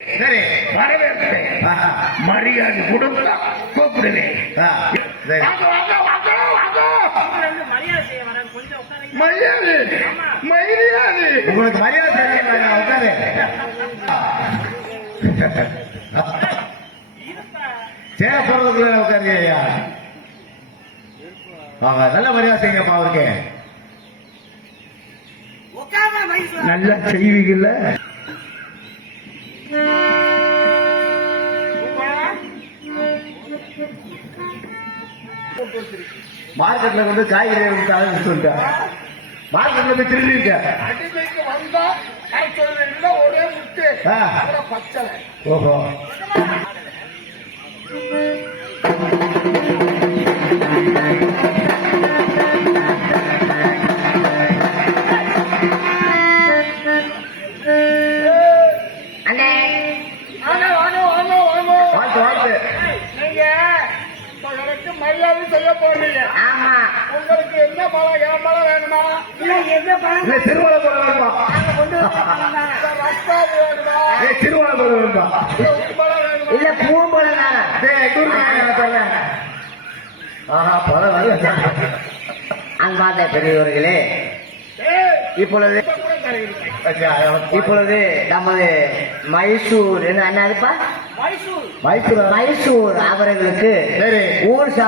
சரி வரவேற்பேன். மரியாதை கொடுத்தா கூப்பிடுவேன். மரியாதை மரியாதை. உங்களுக்கு மரியாதை உட்காரு சேர போறதுக்குள்ள உட்காரு ஐயா. நல்ல மரியாதை செய்யுங்கப்பா அவருக்கு. நல்லா செய்வீங்கல்ல? மார்க்கெட்ல கொண்டு காய்கறி சொல்லிட்டேன் மார்க்கெட்ல போய் வந்தா பச்சளை ஓஹோ. அண்ணே வாழ்த்து வாழ்த்து. நீங்க இப்ப எனக்கு மரியாதை செய்ய போறீங்க. ஆமா. உங்களுக்கு என்ன பழம் என் பழம் வேணுமா? இல்ல எந்த பழம் இல்ல திருவாளை போட வேணுமா? நாங்க கொண்டு வந்த பழம் வேணுமா? போட வேணுமா? இல்ல உப்பு பழம் வேணுமா? இல்ல பூ பழம் சொல்றேன். ஆஹா பழம் அன்பார்ந்த பெரியவர்களே இப்பொழுது. இப்பொழுது நமது மைசூர் என்ன என்னதுப்பா மைசூர். மைசூர் மைசூர் அவர்களுக்கு சரி ஊர் சா